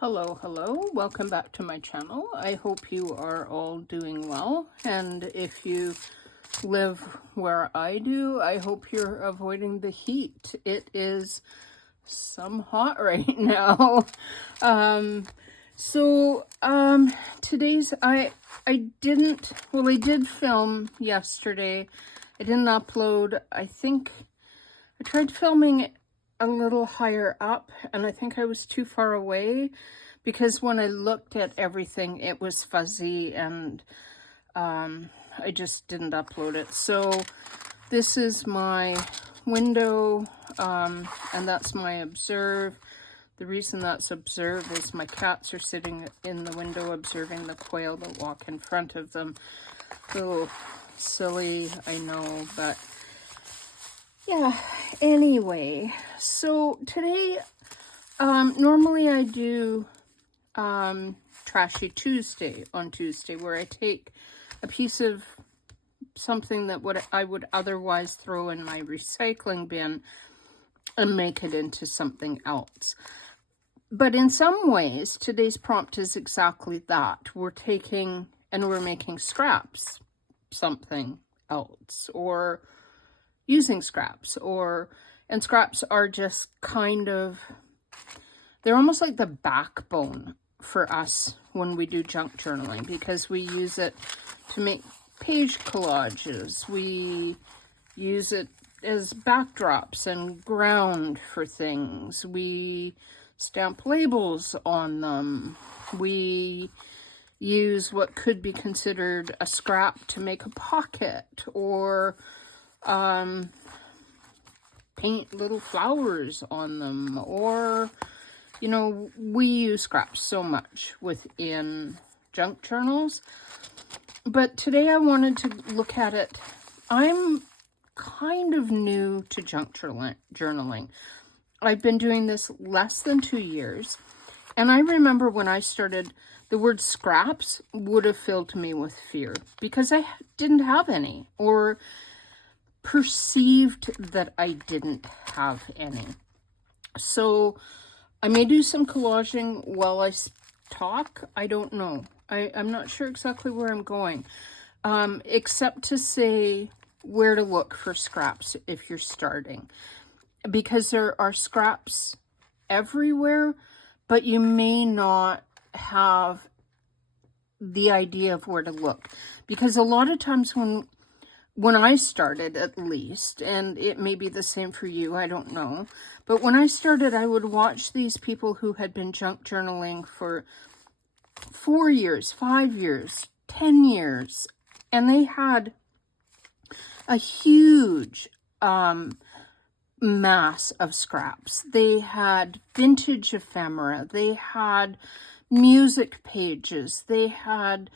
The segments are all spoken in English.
Hello, welcome back to my channel. I hope you are all doing well, and if you live where I do, I hope you're avoiding the heat. It is some hot right now. Today's I did film yesterday. I didn't upload. I think I tried filming a little higher up, and I think I was too far away because when I looked at everything, it was fuzzy, and I just didn't upload it. So this is my window, and that's my observe. The reason that's observe is my cats are sitting in the window observing the quail that walk in front of them. Oh, silly, I know, but yeah, anyway, so today, normally I do Trashy Tuesday on Tuesday, where I take a piece of something that I would otherwise throw in my recycling bin and make it into something else. But in some ways, today's prompt is exactly that. We're taking and we're making scraps something else, or using scraps, and scraps are just kind of, they're almost like the backbone for us when we do junk journaling, because we use it to make page collages. We use it as backdrops and ground for things. We stamp labels on them. We use what could be considered a scrap to make a pocket, or paint little flowers on them, or, you know, we use scraps so much within junk journals. But today I wanted to look at it. I'm kind of new to junk journaling. I've been doing this less than 2 years, and I remember when I started, the word scraps would have filled me with fear because I didn't have any, or perceived that I didn't have any. So I may do some collaging while I talk. I don't know. I'm not sure exactly where I'm going, except to say where to look for scraps if you're starting, because there are scraps everywhere, but you may not have the idea of where to look, because a lot of times when I started, at least, and it may be the same for you, I don't know, but when I started, I would watch these people who had been junk journaling for 4 years, 5 years, 10 years, and they had a huge mass of scraps. They had vintage ephemera, they had music pages, they had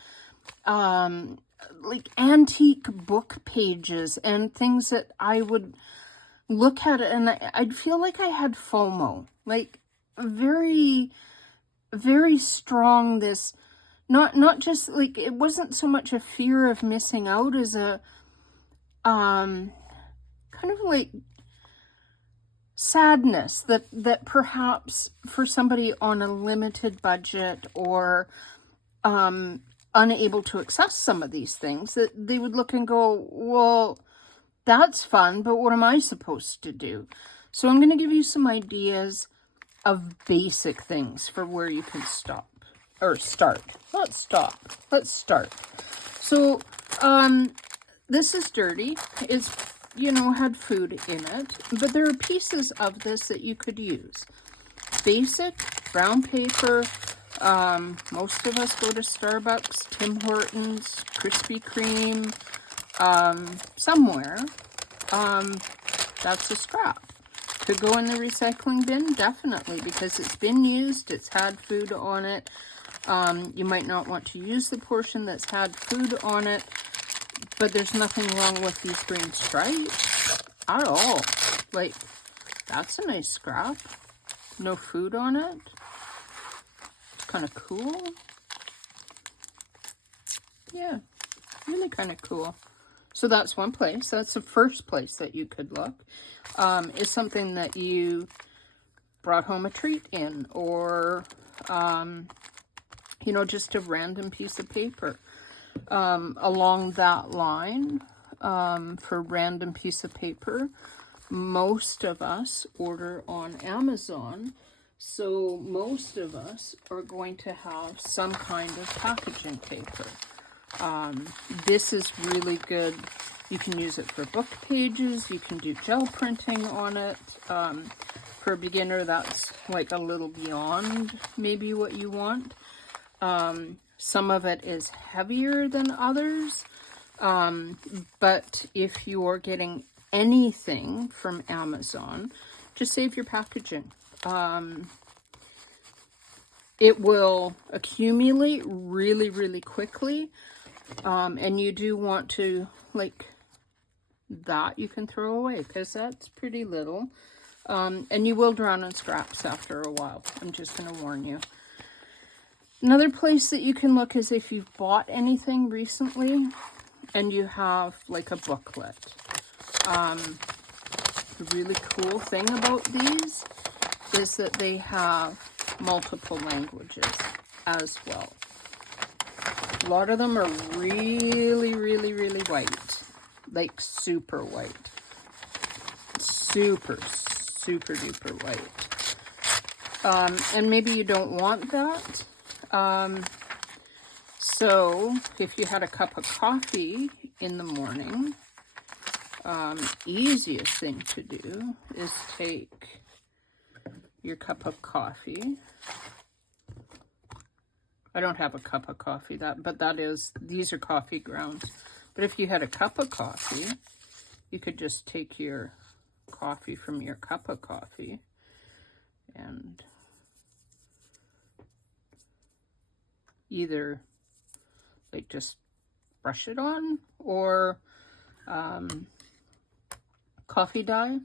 like antique book pages and things that I would look at it and I'd feel like I had FOMO, like very, very strong, this, not just like, it wasn't so much a fear of missing out as a kind of like sadness that perhaps for somebody on a limited budget, or unable to access some of these things, that they would look and go, well, that's fun, but what am I supposed to do? So I'm going to give you some ideas of basic things for where you can stop, or start. Not stop, let's start. So this is dirty. It's, you know, had food in it, but there are pieces of this that you could use. Basic brown paper. Most of us go to Starbucks, Tim Hortons, Krispy Kreme, somewhere. That's a scrap. Could go in the recycling bin, definitely, because it's been used, it's had food on it. You might not want to use the portion that's had food on it, but there's nothing wrong with these green stripes at all. Like, that's a nice scrap. No food on it. Kind of cool. Yeah, really kind of cool. So that's one place. That's the first place that you could look. Is something that you brought home a treat in, or, you know, just a random piece of paper. Along that line, for random piece of paper, most of us order on Amazon, so most of us are going to have some kind of packaging paper. This is really good. You can use it for book pages, you can do gel printing on it. For a beginner, that's like a little beyond maybe what you want. Some of it is heavier than others, but if you're getting anything from Amazon, just save your packaging. It will accumulate really, really quickly, and you do want to, like, that you can throw away, because that's pretty little, and you will drown in scraps after a while. I'm just going to warn you. Another place that you can look is if you've bought anything recently and you have like a booklet. The really cool thing about these is that they have multiple languages as well. A lot of them are really, really, really white, like super white, super duper white. And maybe you don't want that. So if you had a cup of coffee in the morning, easiest thing to do is take your cup of coffee. I don't have a cup of coffee, but these are coffee grounds. But if you had a cup of coffee, you could just take your coffee from your cup of coffee and either like just brush it on, or coffee dye.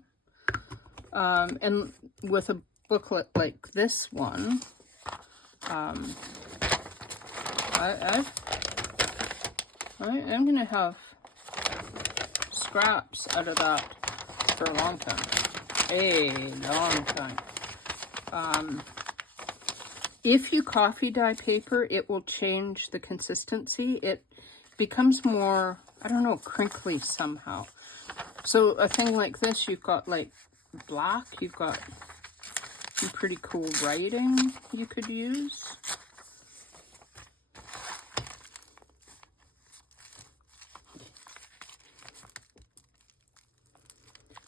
And with a booklet like this one, I'm gonna have scraps out of that for a long time. If you coffee dye paper, it will change the consistency. It becomes more, I don't know, crinkly somehow. So a thing like this, you've got like black, you've got some pretty cool writing you could use.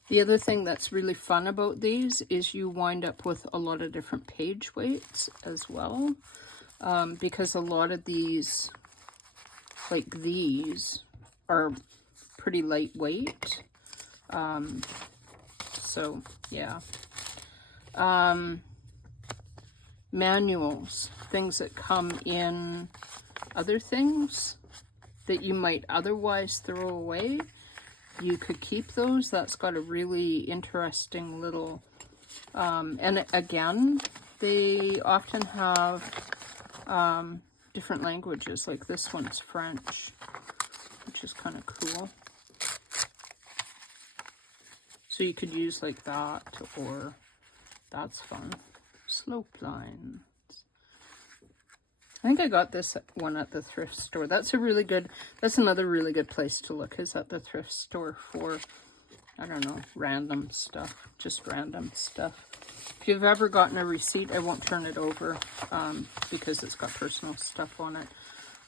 The other thing that's really fun about these is you wind up with a lot of different page weights as well, because a lot of these, like these, are pretty lightweight. So yeah. Manuals, things that come in other things that you might otherwise throw away. You could keep those. That's got a really interesting little, and again, they often have different languages, like this one's French, which is kind of cool. So you could use like that, or that's fun. Slope lines. I think I got this one at the thrift store. That's another really good place to look, is at the thrift store for, I don't know, random stuff, just random stuff. If you've ever gotten a receipt, I won't turn it over because it's got personal stuff on it.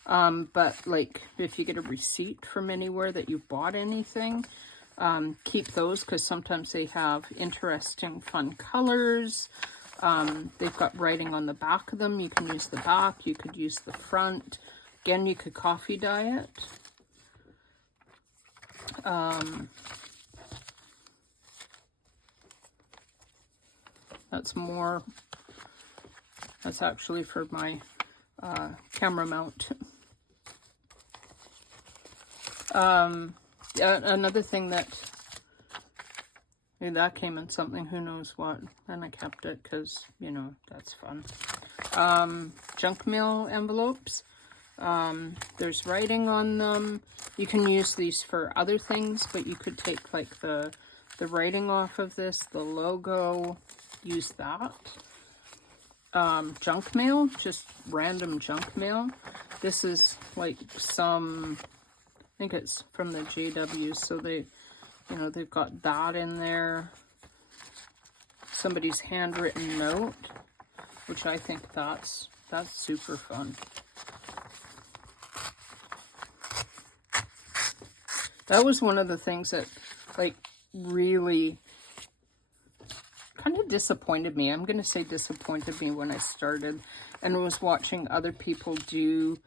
But like if you get a receipt from anywhere that you bought anything, keep those, because sometimes they have interesting, fun colors. They've got writing on the back of them. You can use the back, you could use the front. Again, you could coffee dye it. That's actually for my camera mount. Another thing that came in something, who knows what, and I kept it because, you know, that's fun. Junk mail envelopes. There's writing on them. You can use these for other things, but you could take like the writing off of this, the logo, use that. Junk mail, just random junk mail. This is like some, I think it's from the JW, so they, you know, they've got that in there. Somebody's handwritten note, which I think that's super fun. That was one of the things that, like, really kind of disappointed me. I'm going to say disappointed me when I started and was watching other people do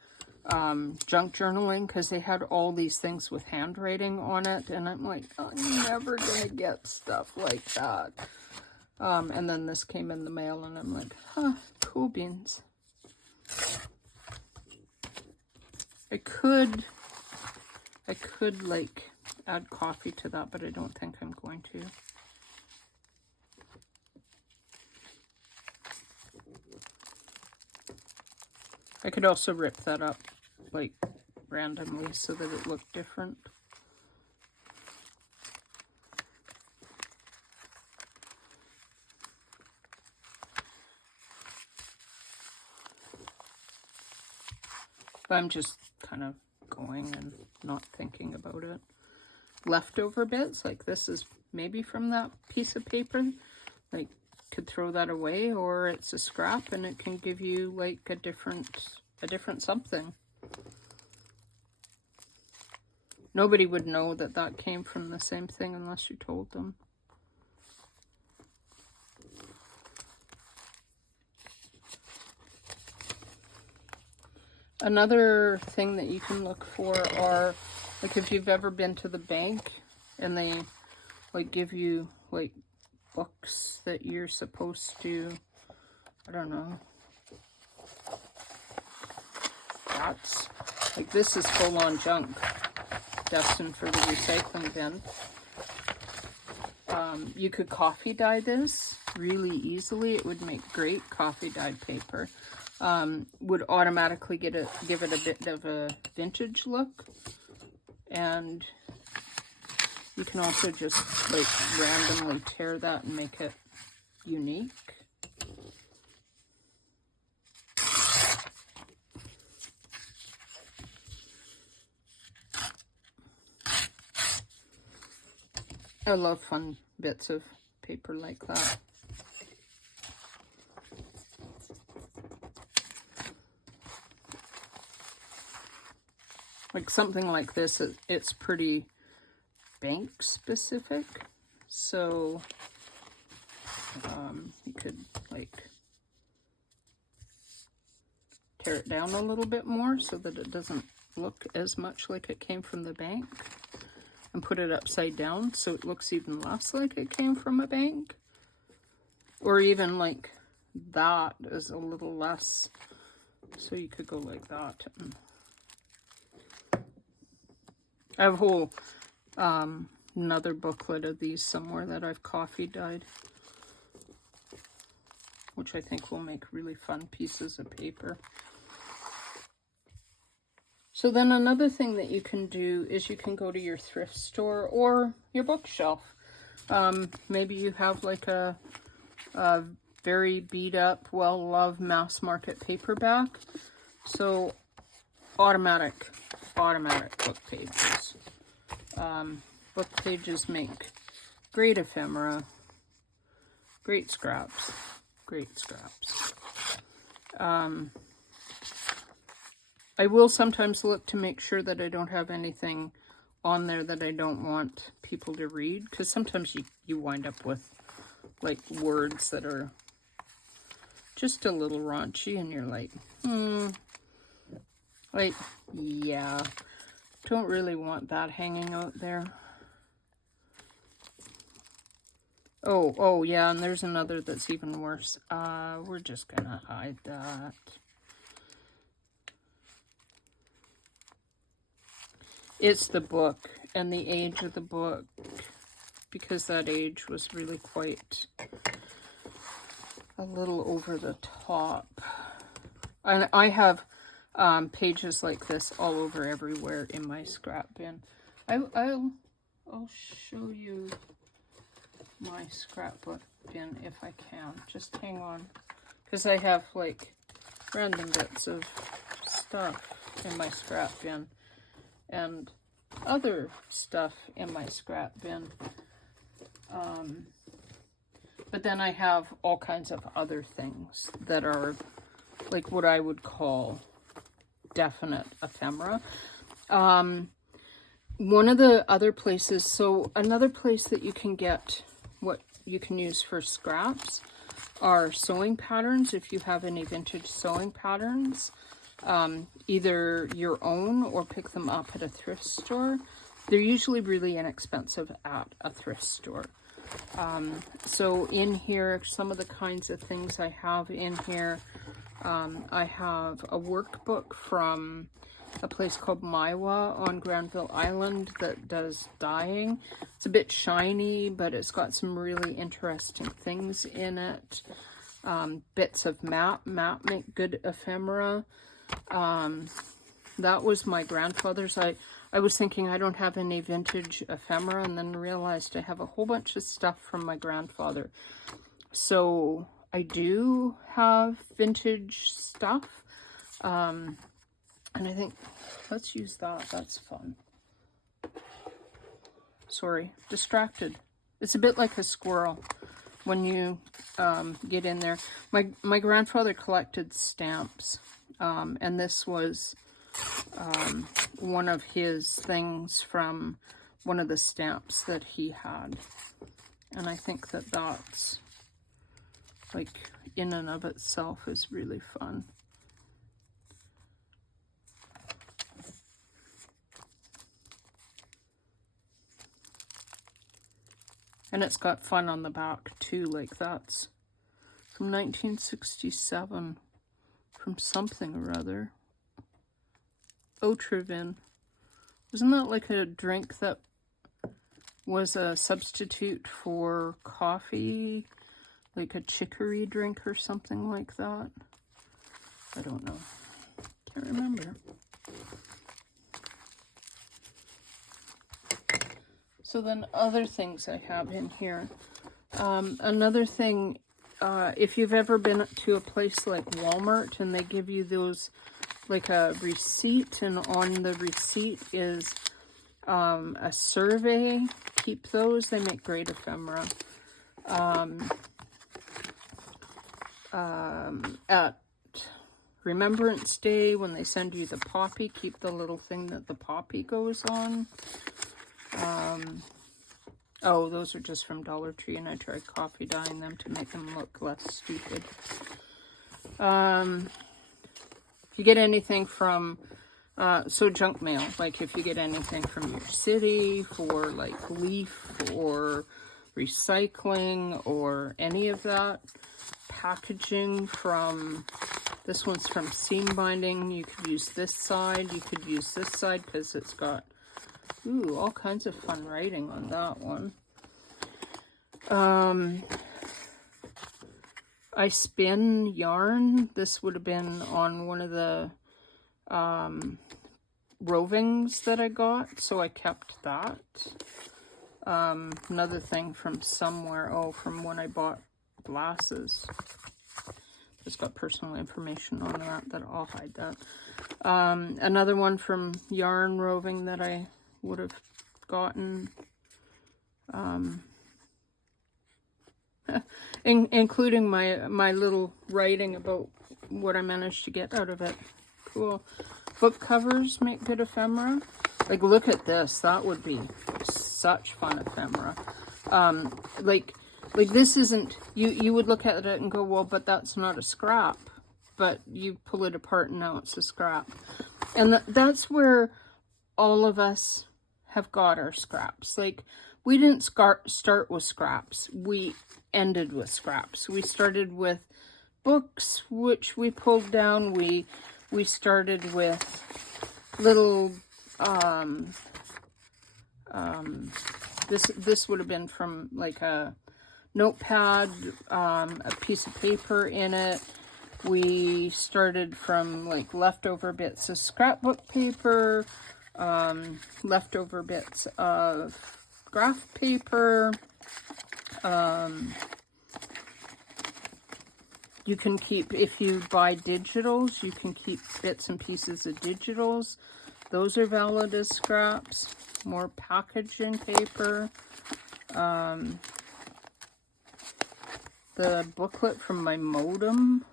junk journaling, because they had all these things with handwriting on it, and I'm like, oh, I'm never going to get stuff like that. And then this came in the mail, and I'm like, huh, cool beans. I could like add coffee to that, but I don't think I'm going to. I could also rip that up like randomly so that it looked different. But I'm just kind of going and not thinking about it. Leftover bits, like this is maybe from that piece of paper, like could throw that away, or it's a scrap and it can give you like a different something. Nobody would know that that came from the same thing unless you told them. Another thing that you can look for are, like, if you've ever been to the bank and they like give you like books that you're supposed to, I don't know, that's like, this is full on junk destined for the recycling bin. You could coffee dye this really easily. It would make great coffee dyed paper. Would automatically give it a bit of a vintage look, and you can also just like randomly tear that and make it unique. I love fun bits of paper like that. Like something like this, it's pretty bank specific, so you could like tear it down a little bit more so that it doesn't look as much like it came from the bank, and put it upside down so it looks even less like it came from a bank. Or even like that is a little less, so you could go like that. I have a whole another booklet of these somewhere that I've coffee dyed, which I think will make really fun pieces of paper. So then another thing that you can do is you can go to your thrift store or your bookshelf. Maybe you have like a very beat up, well-loved mass market paperback. So automatic book pages. Book pages make great ephemera, great scraps. I will sometimes look to make sure that I don't have anything on there that I don't want people to read, because sometimes you wind up with like words that are just a little raunchy, and you're like, like, yeah, don't really want that hanging out there. Oh yeah, and there's another that's even worse. We're just gonna hide that. It's the book and the age of the book, because that age was really quite a little over the top. And I have pages like this all over everywhere in my scrap bin. I'll show you my scrapbook. bin if I can. Just hang on. Because I have like random bits of stuff in my scrap bin. And other stuff in my scrap bin. But then I have all kinds of other things that are like what I would call definite ephemera. One of the other places, so another place that you can get what you can use for scraps are sewing patterns. If you have any vintage sewing patterns, either your own or pick them up at a thrift store. They're usually really inexpensive at a thrift store. So in here, some of the kinds of things I have in here, I have a workbook from a place called Maiwa on Granville Island that does dyeing. It's a bit shiny, but it's got some really interesting things in it. Bits of map make good ephemera. That was my grandfather's. I was thinking I don't have any vintage ephemera, and then realized I have a whole bunch of stuff from my grandfather. So I do have vintage stuff. And I think, let's use that. That's fun. Sorry, distracted. It's a bit like a squirrel when you get in there. My grandfather collected stamps. And this was one of his things from one of the stamps that he had. And I think that that's, like, in and of itself is really fun. And it's got fun on the back too, like that's from 1967, from something or other. Otrivin. Wasn't that like a drink that was a substitute for coffee? Like a chicory drink or something like that? I don't know. Can't remember. So then other things I have in here. Another thing, if you've ever been to a place like Walmart and they give you those, like a receipt, and on the receipt is a survey, keep those. They make great ephemera. At Remembrance Day, when they send you the poppy, keep the little thing that the poppy goes on. Oh, those are just from Dollar Tree, and I tried coffee dyeing them to make them look less stupid. If you get anything from, so junk mail, like if you get anything from your city for like leaf or recycling or any of that, packaging from, this one's from Seam Binding, you could use this side, you could use this side because it's got, ooh, all kinds of fun writing on that one. I spin yarn. This would have been on one of the rovings that I got, so I kept that. Another thing from somewhere, oh, from when I bought glasses. It's got personal information on that I'll hide that. Another one from yarn roving that I would have gotten, including my little writing about what I managed to get out of it. Cool. Book covers make good ephemera. Like, look at this. That would be such fun ephemera. Like this isn't, you would look at it and go, well, but that's not a scrap. But you pull it apart and now it's a scrap. And that's where all of us have got our scraps. Like, we didn't start with scraps. We ended with scraps. We started with books, which we pulled down. We started with little, this would have been from like a notepad, a piece of paper in it. We started from like leftover bits of scrapbook paper, leftover bits of graph paper, You can keep, if you buy digitals, you can keep bits and pieces of digitals. Those are valid as scraps. More packaging paper. The booklet from my modem.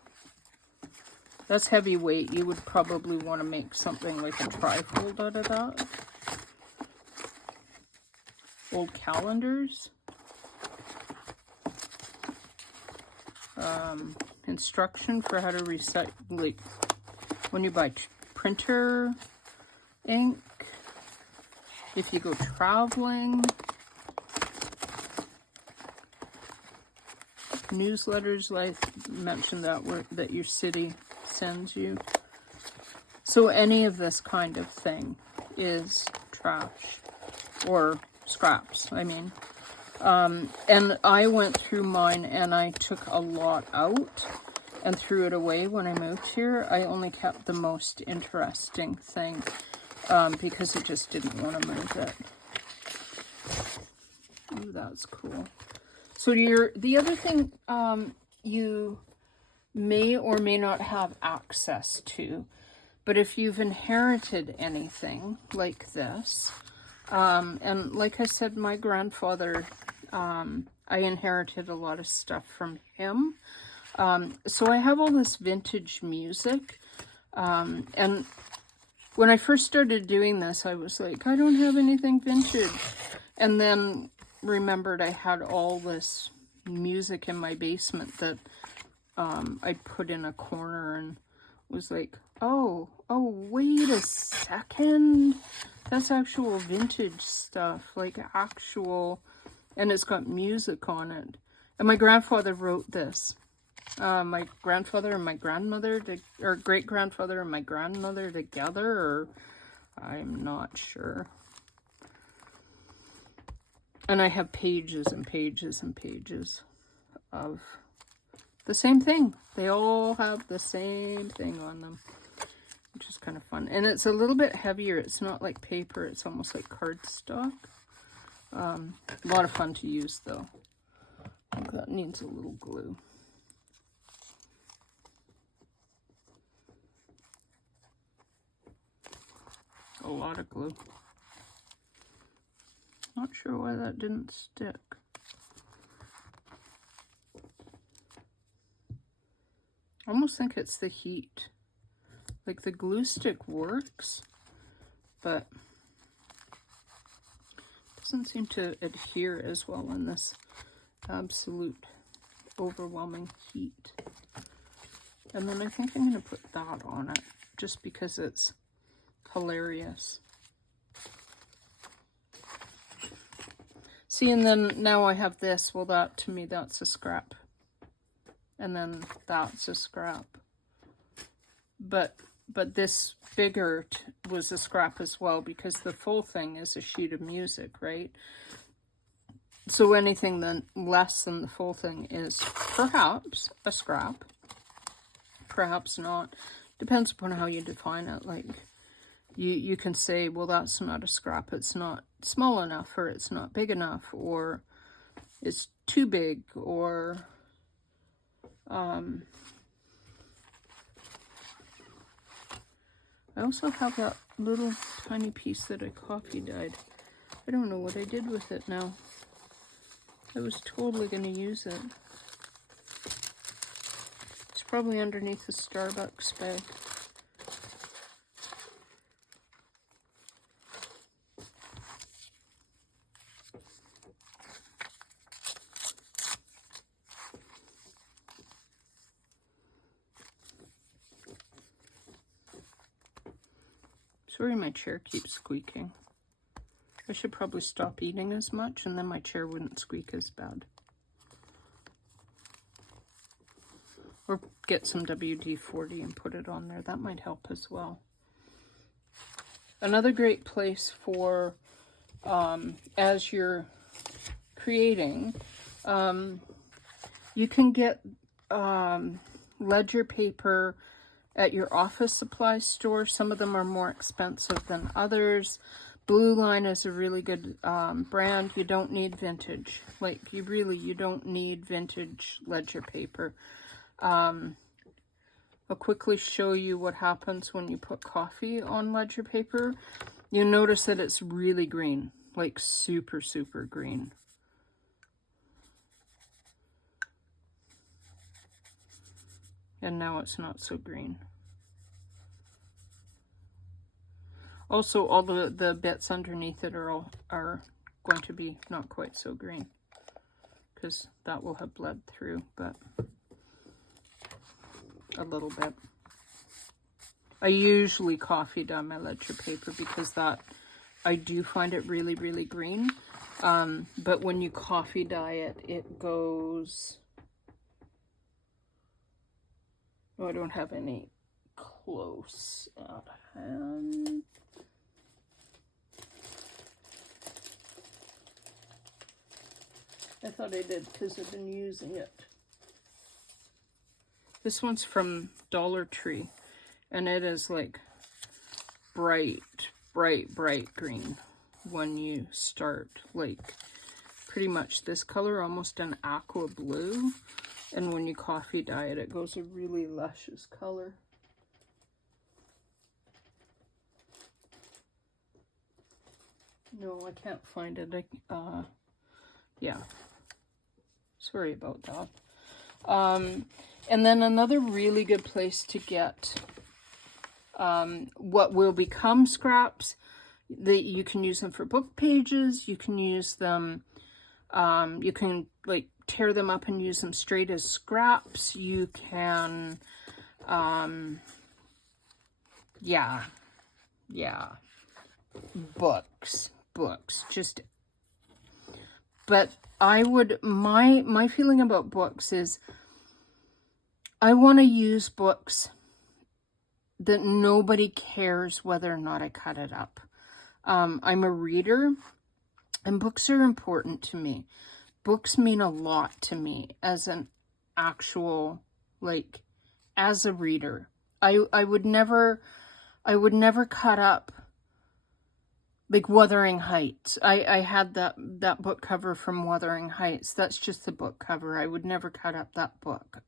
That's heavyweight. You would probably want to make something like a trifold out of that. Old calendars. Instruction for how to recycle, like when you buy printer ink, if you go traveling, newsletters like mentioned that your city sends you. So any of this kind of thing is trash or scraps, I mean. And I went through mine and I took a lot out and threw it away when I moved here. I only kept the most interesting thing because I just didn't want to move it. Ooh, that's cool. So the other thing you may or may not have access to, but if you've inherited anything like this, and like I said, my grandfather, I inherited a lot of stuff from him. So I have all this vintage music. And when I first started doing this, I was like, I don't have anything vintage. And then remembered I had all this music in my basement that I put in a corner and was like, oh, wait a second. That's actual vintage stuff, like actual, and it's got music on it. And my grandfather wrote this. My grandfather and my grandmother, or great-grandfather and my grandmother together, or I'm not sure. And I have pages and pages and pages of the same thing. They all have the same thing on them, which is kind of fun. And it's a little bit heavier. It's not like paper. It's almost like cardstock. A lot of fun to use, though. I think that needs a little glue. A lot of glue. Not sure why that didn't stick. I almost think it's the heat. Like the glue stick works, but doesn't seem to adhere as well in this absolute overwhelming heat. And then I think I'm going to put that on it just because it's hilarious. See, and then now I have this. Well, that to me, that's a scrap. And then that's a scrap. But this bigger was a scrap as well because the full thing is a sheet of music, right? So anything then less than the full thing is perhaps a scrap. Perhaps not. Depends upon how you define it. Like, you can say, well, that's not a scrap. It's not small enough, or it's not big enough, or it's too big, or I also have that little tiny piece that I coffee dyed. I don't know what I did with it now. I was totally going to use it. It's probably underneath the Starbucks bag. Sorry, my chair keeps squeaking. I should probably stop eating as much, and then my chair wouldn't squeak as bad. Or get some WD-40 and put it on there. That might help as well. Another great place for, as you're creating, you can get ledger paper at your office supply store. Some of them are more expensive than others. Blue Line is a really good brand. You don't need vintage. Like, you don't need vintage ledger paper. I'll quickly show you what happens when you put coffee on ledger paper. You'll notice that it's really green, like super, super green. And now it's not so green. Also, all the bits underneath it are going to be not quite so green, because that will have bled through, but a little bit. I usually coffee dye my ledger paper because that, I do find it really, really green. But when you coffee dye it, it goes... Oh, I don't have any close at hand. I thought I did because I've been using it. This one's from Dollar Tree, and it is like bright, bright, bright green when you start. Like pretty much this color, almost an aqua blue. And when you coffee dye it, it goes a really luscious color. No, I can't find it. Yeah. Sorry about that. And then another really good place to get what will become scraps, that you can use them for book pages. You can use them, you can like tear them up and use them straight as scraps. You can, yeah, books, just, but I would, my feeling about books is I want to use books that nobody cares whether or not I cut it up. I'm a reader, and books are important to me. Books mean a lot to me as an actual, like, as a reader. I would never cut up, like, Wuthering Heights. I had that book cover from Wuthering Heights. That's just the book cover. I would never cut up that book.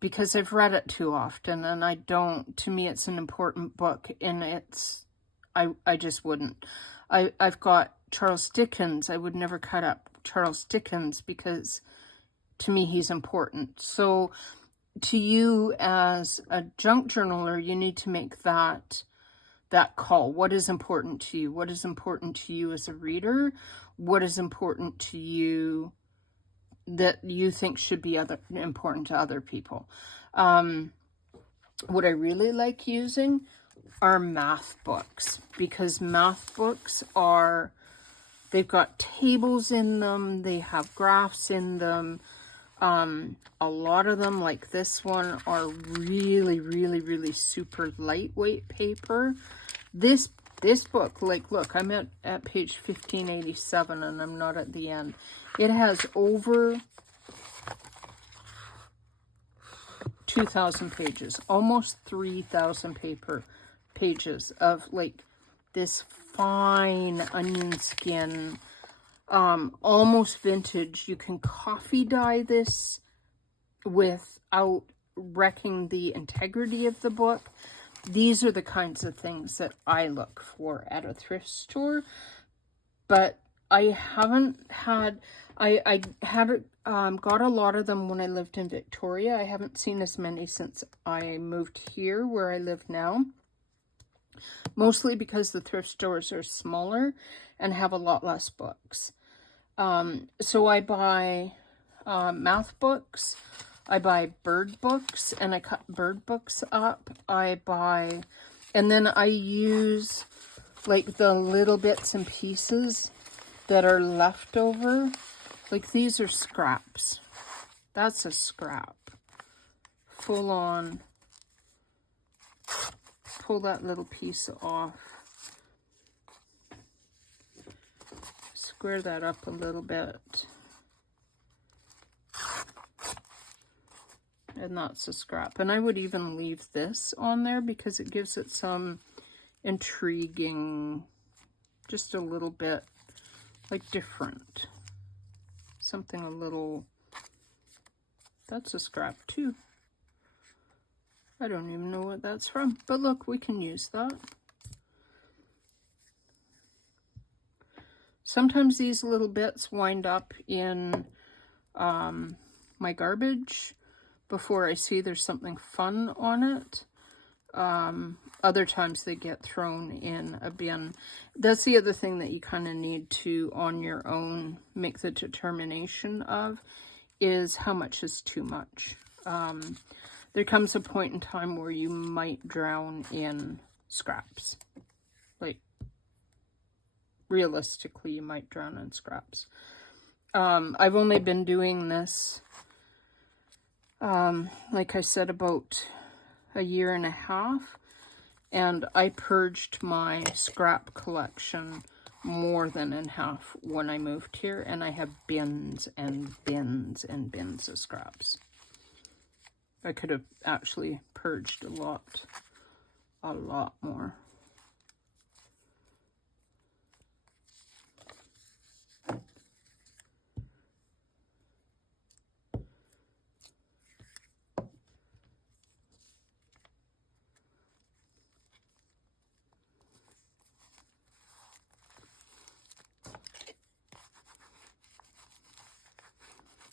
Because I've read it too often, and I don't, to me it's an important book, and it's, I just wouldn't. I've got Charles Dickens. I would never cut up Charles Dickens because to me he's important. So to you as a junk journaler, you need to make that call. What is important to you? What is important to you as a reader? What is important to you that you think should be important to other people? What I really like using are math books, because math books are, they've got tables in them, they have graphs in them. A lot of them, like this one, are really, really, really super lightweight paper. This book, like, look, I'm at page 1587 and I'm not at the end. It has over 2,000 pages, almost 3,000 pages of like this fine onion skin, almost vintage. You can coffee dye this without wrecking the integrity of the book. These are the kinds of things that I look for at a thrift store, but I haven't had, I had got a lot of them when I lived in Victoria. I haven't seen as many since I moved here where I live now. Mostly because the thrift stores are smaller and have a lot less books. So I buy math books, I buy bird books, and I cut bird books up. I buy, and then I use like the little bits and pieces that are left over. Like these are scraps. That's a scrap. Full on. Pull that little piece off. Square that up a little bit. And that's a scrap. And I would even leave this on there because it gives it some intriguing, just a little bit like different. Something a little That's a scrap too. I don't even know what that's from, but look, we can use that. Sometimes these little bits wind up in my garbage before I see there's something fun on it. Other times they get thrown in a bin. That's the other thing that you kind of need to, on your own, make the determination of, is how much is too much. There comes a point in time where you might drown in scraps. Like, realistically, you might drown in scraps. I've only been doing this, like I said, about a year and a half, and I purged my scrap collection more than in half when I moved here, and I have bins and bins and bins of scraps. I could have actually purged a lot more.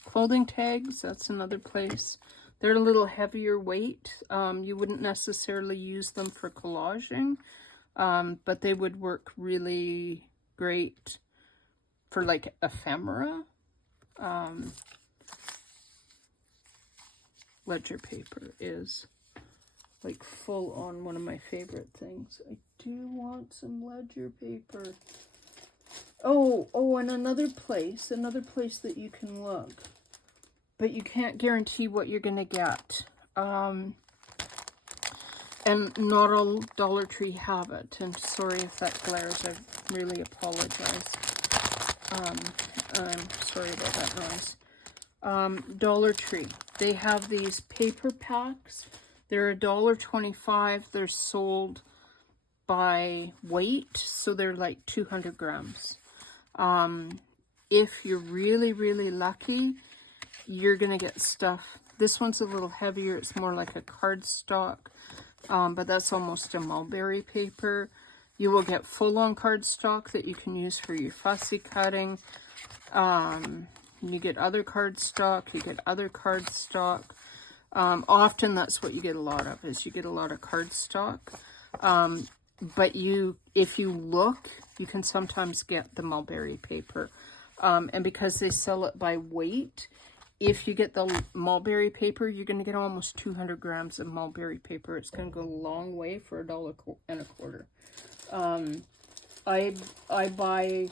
Clothing tags, that's another place. They're a little heavier weight. You wouldn't necessarily use them for collaging, but they would work really great for like ephemera. Ledger paper is like full on one of my favorite things. I do want some ledger paper. Oh, and another place that you can look, but you can't guarantee what you're gonna get. And not all Dollar Tree have it. And sorry if that glares, I really apologize. I'm sorry about that noise. Dollar Tree, they have these paper packs. They're $1.25. They're sold by weight, so they're like 200 grams. If you're really, really lucky, you're gonna get stuff. This one's a little heavier. It's more like a cardstock, but that's almost a mulberry paper. You will get full-on cardstock that you can use for your fussy cutting. You get other cardstock. You get other cardstock. Often that's what you get a lot of, is you get a lot of cardstock. But if you look, you can sometimes get the mulberry paper. And because they sell it by weight, if you get the mulberry paper, you're going to get almost 200 grams of mulberry paper. It's going to go a long way for $1.25. I buy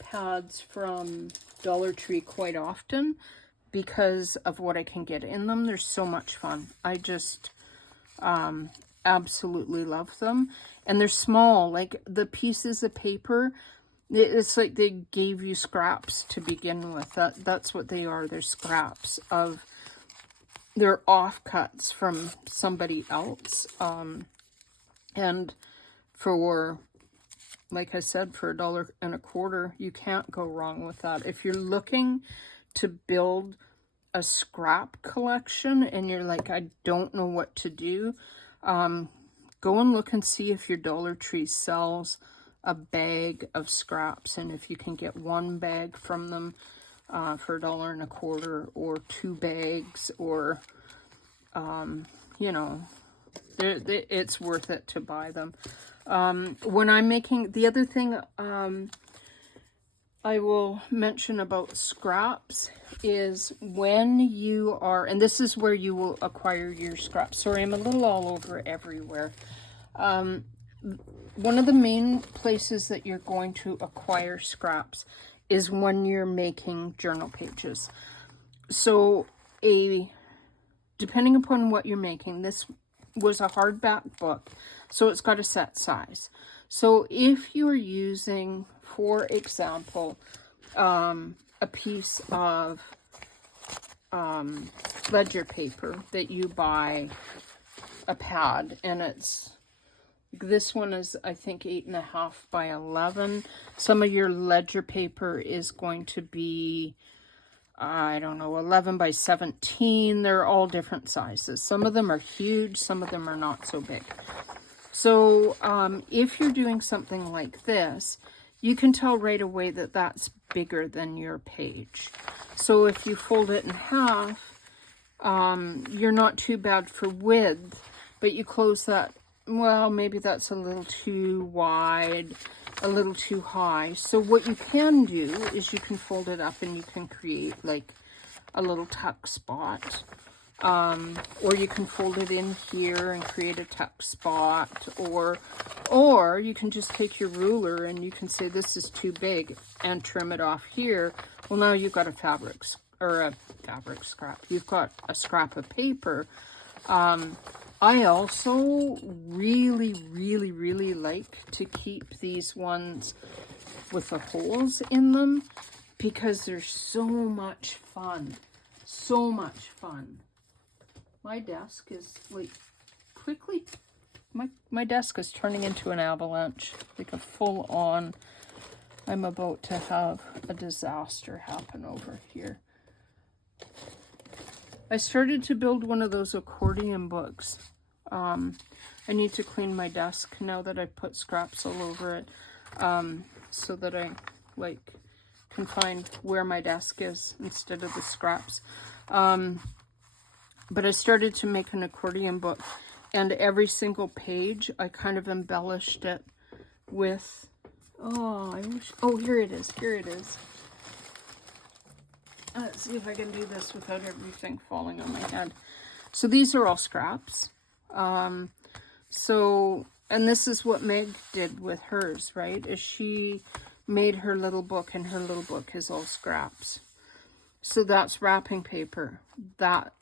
pads from Dollar Tree quite often because of what I can get in them. They're so much fun. I just absolutely love them. And they're small. Like, the pieces of paper, it's like they gave you scraps to begin with. That's what they are. They're scraps of, they're offcuts from somebody else. And for, like I said, for $1.25, you can't go wrong with that. If you're looking to build a scrap collection and you're like, I don't know what to do, go and look and see if your Dollar Tree sells a bag of scraps, and if you can get one bag from them for $1.25, or 2 bags, or you know, it's worth it to buy them. When I'm making, the other thing I will mention about scraps is when you are, and this is where you will acquire your scraps. Sorry, I'm a little all over everywhere. One of the main places that you're going to acquire scraps is when you're making journal pages. So depending upon what you're making, this was a hardback book, so it's got a set size. So if you're using, for example, a piece of ledger paper that you buy a pad, and it's, this one is, I think, 8.5 by 11. Some of your ledger paper is going to be I don't know, 11 by 17. They're all different sizes. Some of them are huge, some of them are not so big. So if you're doing something like this, you can tell right away that that's bigger than your page. So if you fold it in half, you're not too bad for width, but you close that, well, maybe that's a little too wide, a little too high. So what you can do is you can fold it up and you can create like a little tuck spot. Or you can fold it in here and create a tuck spot, or you can just take your ruler and you can say this is too big and trim it off here. Well, now you've got a fabric scrap. You've got a scrap of paper. I also really like to keep these ones with the holes in them because they're so much fun. So much fun. My desk is like quickly, my desk is turning into an avalanche, like a full on, I'm about to have a disaster happen over here. I started to build one of those accordion books. I need to clean my desk now that I put scraps all over it, so that I like can find where my desk is instead of the scraps. But I started to make an accordion book, and every single page I kind of embellished it with, oh, here it is. Let's see if I can do this without everything falling on my head. So these are all scraps. And this is what Meg did with hers, right? Is she made her little book, and her little book is all scraps. So that's wrapping paper. That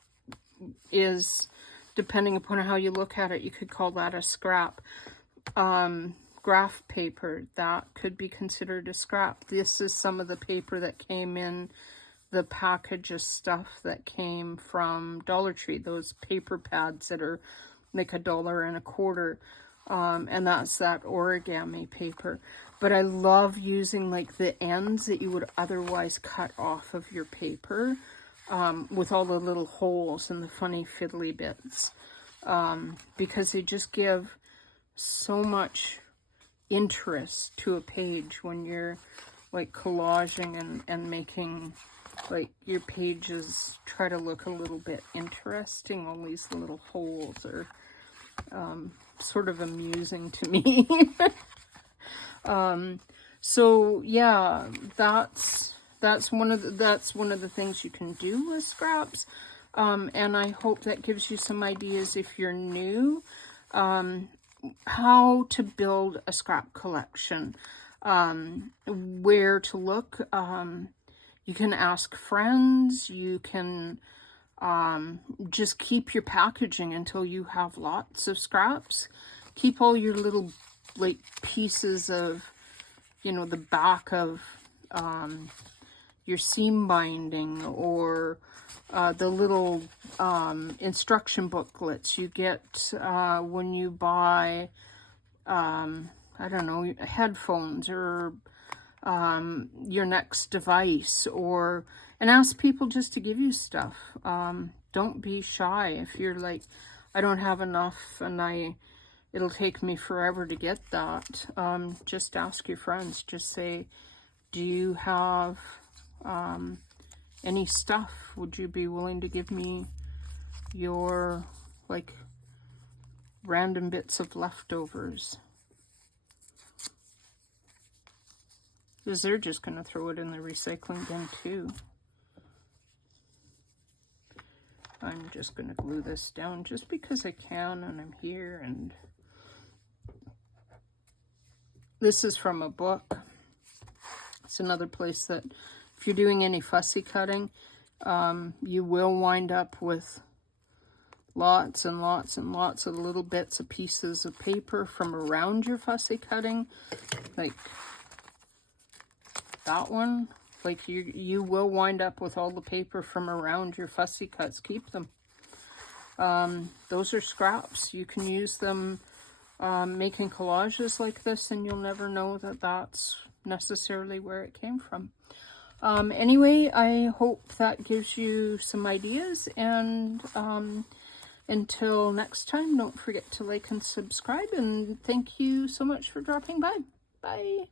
is, depending upon how you look at it, you could call that a scrap. Graph paper, that could be considered a scrap. This is some of the paper that came in the package of stuff that came from Dollar Tree, those paper pads that are like $1.25. And that's that origami paper. But I love using like the ends that you would otherwise cut off of your paper, with all the little holes and the funny fiddly bits, because they just give so much interest to a page when you're like collaging and making like your pages try to look a little bit interesting. All these little holes are sort of amusing to me. So yeah, that's one of the things you can do with scraps. And I hope that gives you some ideas if you're new, how to build a scrap collection, where to look. You can ask friends. You can just keep your packaging until you have lots of scraps. Keep all your little like pieces of, the back of your seam binding, or the little instruction booklets you get when you buy, I don't know, headphones, or your next device, and ask people just to give you stuff. Don't be shy. If you're like, I don't have enough and it'll take me forever to get that, just ask your friends. Just say, do you have any stuff? Would you be willing to give me your like random bits of leftovers? Because they're just going to throw it in the recycling bin too. I'm just going to glue this down just because I can, and I'm here. And this is from a book. It's another place that if you're doing any fussy cutting, you will wind up with lots and lots and lots of little bits of pieces of paper from around your fussy cutting, like that one. Like you will wind up with all the paper from around your fussy cuts. Keep them. Those are scraps. You can use them making collages like this, and you'll never know that that's necessarily where it came from. Anyway, I hope that gives you some ideas, and until next time, don't forget to like and subscribe, and thank you so much for dropping by. Bye.